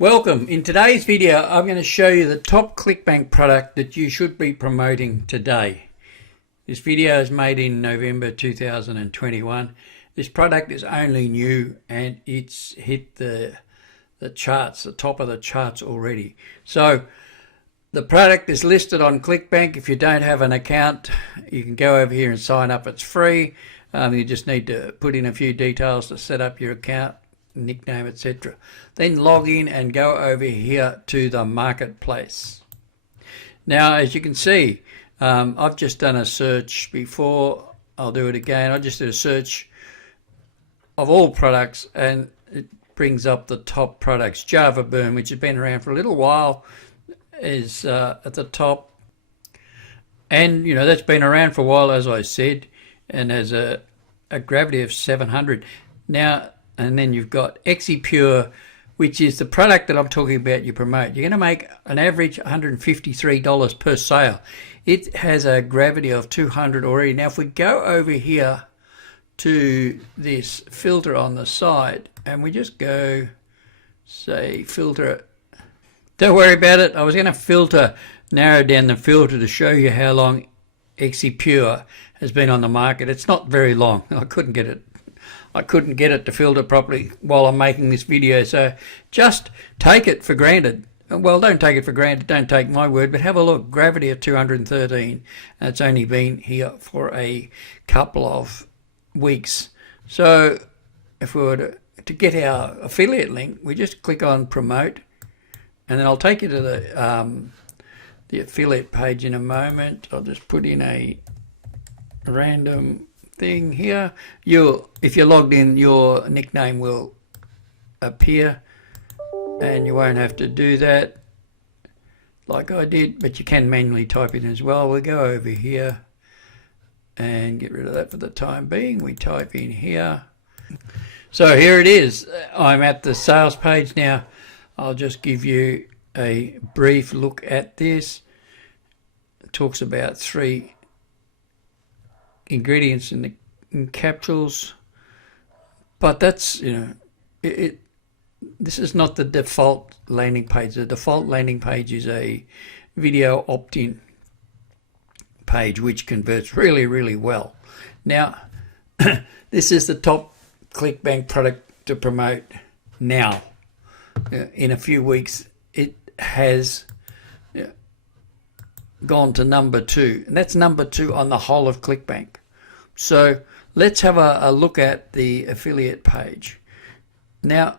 Welcome. In today's video, I'm going to show you the top Clickbank product that you should be promoting today. This video is made in November 2021. This product is only new and it's hit the charts, the top of the charts already. So the product is listed on Clickbank. If you don't have an account, you can go over here and sign up. It's free. You just need to put in a few details to set up your account, nickname, etc. Then log in and go over here to the marketplace. Now, as you can see, I've just done a search before. I'll do it again. I just did a search of all products and it brings up the top products. Java Boom, which has been around for a little while, is at the top, and you know that's been around for a while, as I said, and has a gravity of 700 now. And then you've got ExePure, which is the product that I'm talking about you promote. You're going to make an average $153 per sale. It has a gravity of 200 already. Now, if we go over here to this filter on the side, and we just go, say, filter. Don't worry about it. I was going to narrow down the filter to show you how long ExePure has been on the market. It's not very long. I couldn't get it to filter properly while I'm making this video, so just take it for granted. Well, don't take it for granted, don't take my word, but have a look. Gravity of 213, and it's only been here for a couple of weeks. So if we were to get our affiliate link, we just click on promote, and then I'll take you to the affiliate page in a moment. I'll just put in a random thing here. If you're logged in, your nickname will appear and you won't have to do that like I did, but you can manually type in as well. We'll go over here and get rid of that for the time being. We type in here. So here it is. I'm at the sales page now. I'll just give you a brief look at this. It talks about 3 ingredients in capsules, but that's, you know, this is not the default landing page. The default landing page is a video opt-in page which converts really, really well. Now this is the top Clickbank product to promote now. In a few weeks it has gone to number 2, and that's number 2 on the whole of Clickbank. So let's have a look at the affiliate page. Now,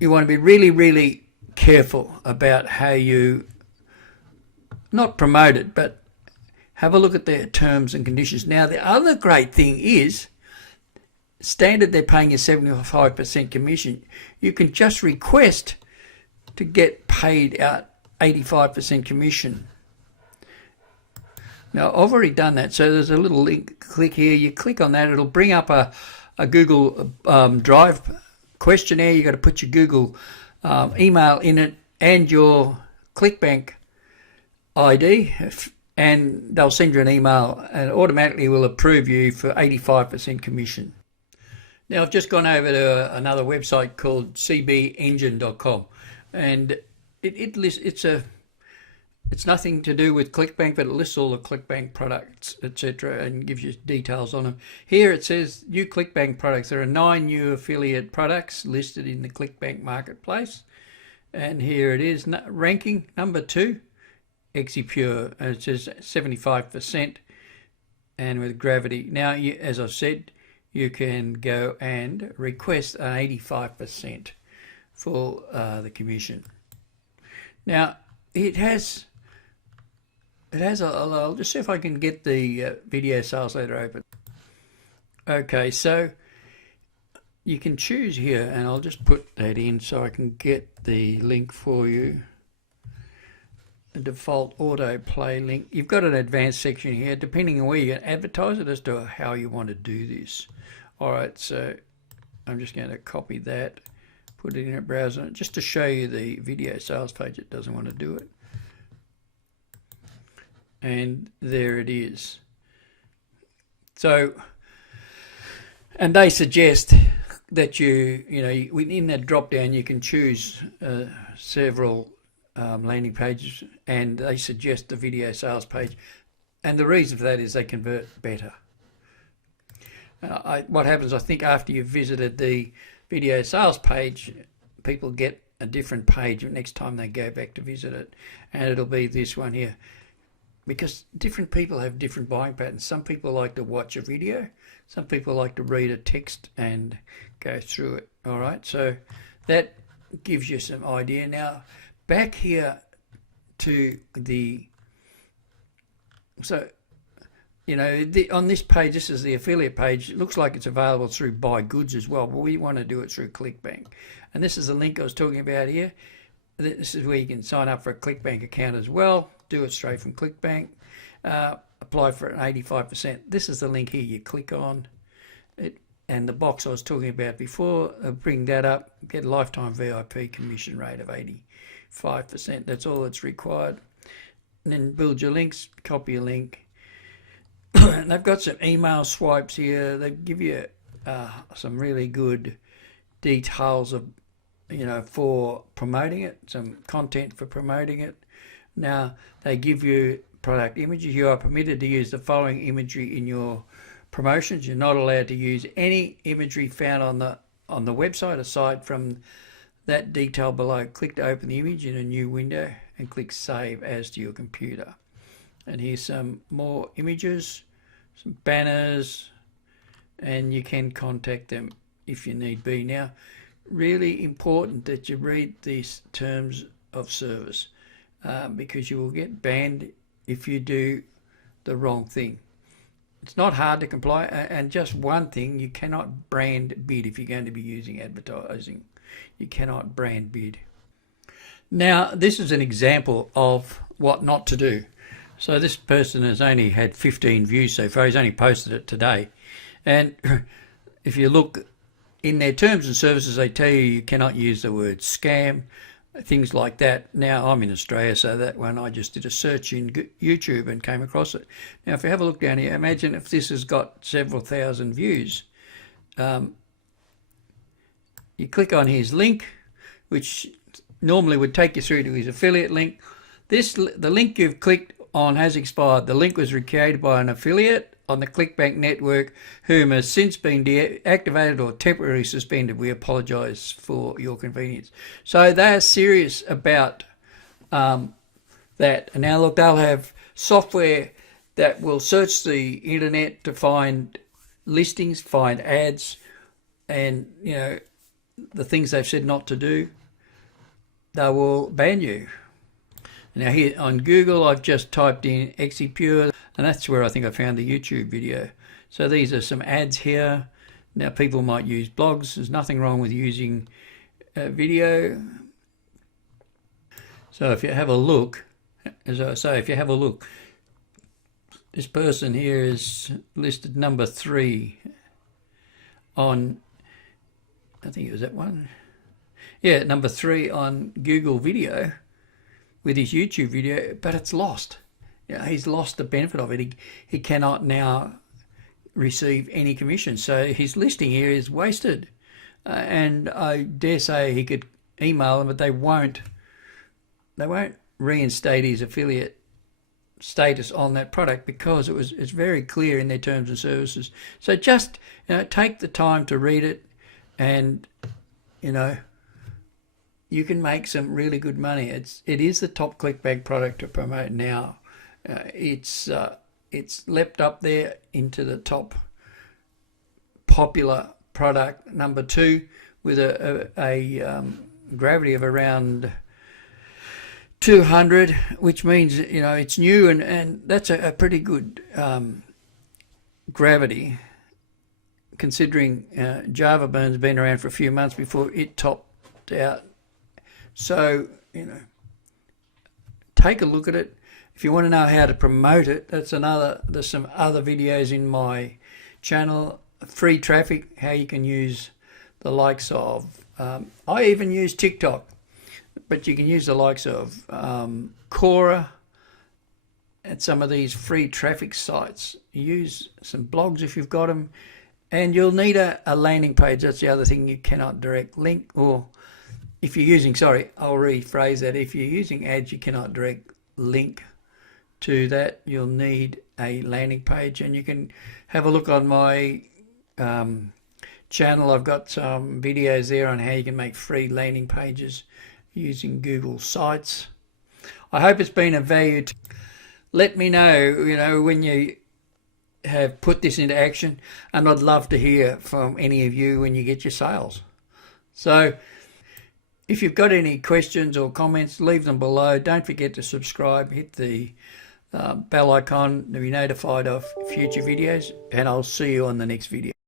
you want to be really, really careful about how you not promote it, but have a look at their terms and conditions. Now, the other great thing is, standard they're paying you 75% commission. You can just request to get paid out 85% commission. Now, I've already done that, so there's a little link. Click here. You click on that. It'll bring up a Google Drive questionnaire. You've got to put your Google email in it and your Clickbank ID, and they'll send you an email and automatically will approve you for 85% commission. Now, I've just gone over to another website called cbengine.com, and it's nothing to do with Clickbank, but it lists all the Clickbank products, etc., and gives you details on them. Here it says new Clickbank products. There are 9 new affiliate products listed in the Clickbank marketplace. And here it is, ranking number 2, ExePure, and it says 75% and with gravity. Now, as I've said, you can go and request an 85% for the commission. Now, I'll just see if I can get the video sales letter open. Okay, so you can choose here, and I'll just put that in so I can get the link for you. The default autoplay link. You've got an advanced section here, depending on where you're going to advertise it as to how you want to do this. All right, so I'm just going to copy that, put it in a browser, just to show you the video sales page. It doesn't want to do it. And there it is. So, and they suggest that within that drop down you can choose several landing pages, and they suggest the video sales page, and the reason for that is they convert better. What happens, I think, after you've visited the video sales page, people get a different page next time they go back to visit it, and it'll be this one here, because different people have different buying patterns. Some people like to watch a video, some people like to read a text and go through it. All right, so that gives you some idea. Now back here to the, so on this page, this is the affiliate page. It looks like it's available through Buy Goods as well, but we want to do it through Clickbank. And this is the link I was talking about here. This is where you can sign up for a Clickbank account as well. Do it straight from Clickbank. Apply for an 85%. This is the link here. You click on it, and the box I was talking about before, bring that up, get a lifetime VIP commission rate of 85%. That's all that's required. And then build your links, copy a link. And they've got some email swipes here. They give you some really good details of, for promoting it, some content for promoting it. Now they give you product images. You are permitted to use the following imagery in your promotions. You're not allowed to use any imagery found on the website aside from that detail below. Click to open the image in a new window and click Save As to your computer. And here's some more images, some banners, and you can contact them if you need be. Now, really important that you read these terms of service, because you will get banned if you do the wrong thing. It's not hard to comply, and just one thing, you cannot brand bid if you're going to be using advertising. You cannot brand bid. Now, this is an example of what not to do. So this person has only had 15 views so far. He's only posted it today. And if you look in their terms and services, they tell you cannot use the word scam, things like that. Now, I'm in Australia, so that one I just did a search in YouTube and came across it. Now, if you have a look down here, imagine if this has got several thousand views. You click on his link, which normally would take you through to his affiliate link. The link you've clicked on has expired. The link was created by an affiliate on the Clickbank network whom has since been deactivated or temporarily suspended. We apologise for your convenience. So they're serious about that. And now look, they'll have software that will search the internet to find listings, find ads, and the things they've said not to do. They will ban you. Now here on Google, I've just typed in ExiPure, and that's where I think I found the YouTube video. So these are some ads here. Now people might use blogs. There's nothing wrong with using video. So if you have a look, as I say, if you have a look, this person here is listed number 3 on, I think it was that one. Yeah, number 3 on Google Video with his YouTube video, but it's lost. He's lost the benefit of it. He cannot now receive any commission. So his listing here is wasted. And I dare say he could email them, but they won't reinstate his affiliate status on that product because it's very clear in their terms and services. So just take the time to read it, and you can make some really good money. It is the top Clickbank product to promote now. It's leapt up there into the top popular product, number 2, with a gravity of around 200, which means it's new, and that's a pretty good gravity, considering Java Burn's been around for a few months before it topped out. So, take a look at it. If you want to know how to promote it, there's some other videos in my channel. Free traffic, how you can use the likes of, I even use TikTok, but you can use the likes of Quora and some of these free traffic sites. Use some blogs if you've got them, And you'll need a landing page. That's the other thing. You cannot direct link, or if you're using, sorry, I'll rephrase that. If you're using ads, you cannot direct link to that. You'll need a landing page, and you can have a look on my channel. I've got some videos there on how you can make free landing pages using Google Sites. I hope it's been of value. Let me know, when you have put this into action, and I'd love to hear from any of you when you get your sales. So if you've got any questions or comments, leave them below. Don't forget to subscribe, hit the bell icon to be notified of future videos, and I'll see you on the next video.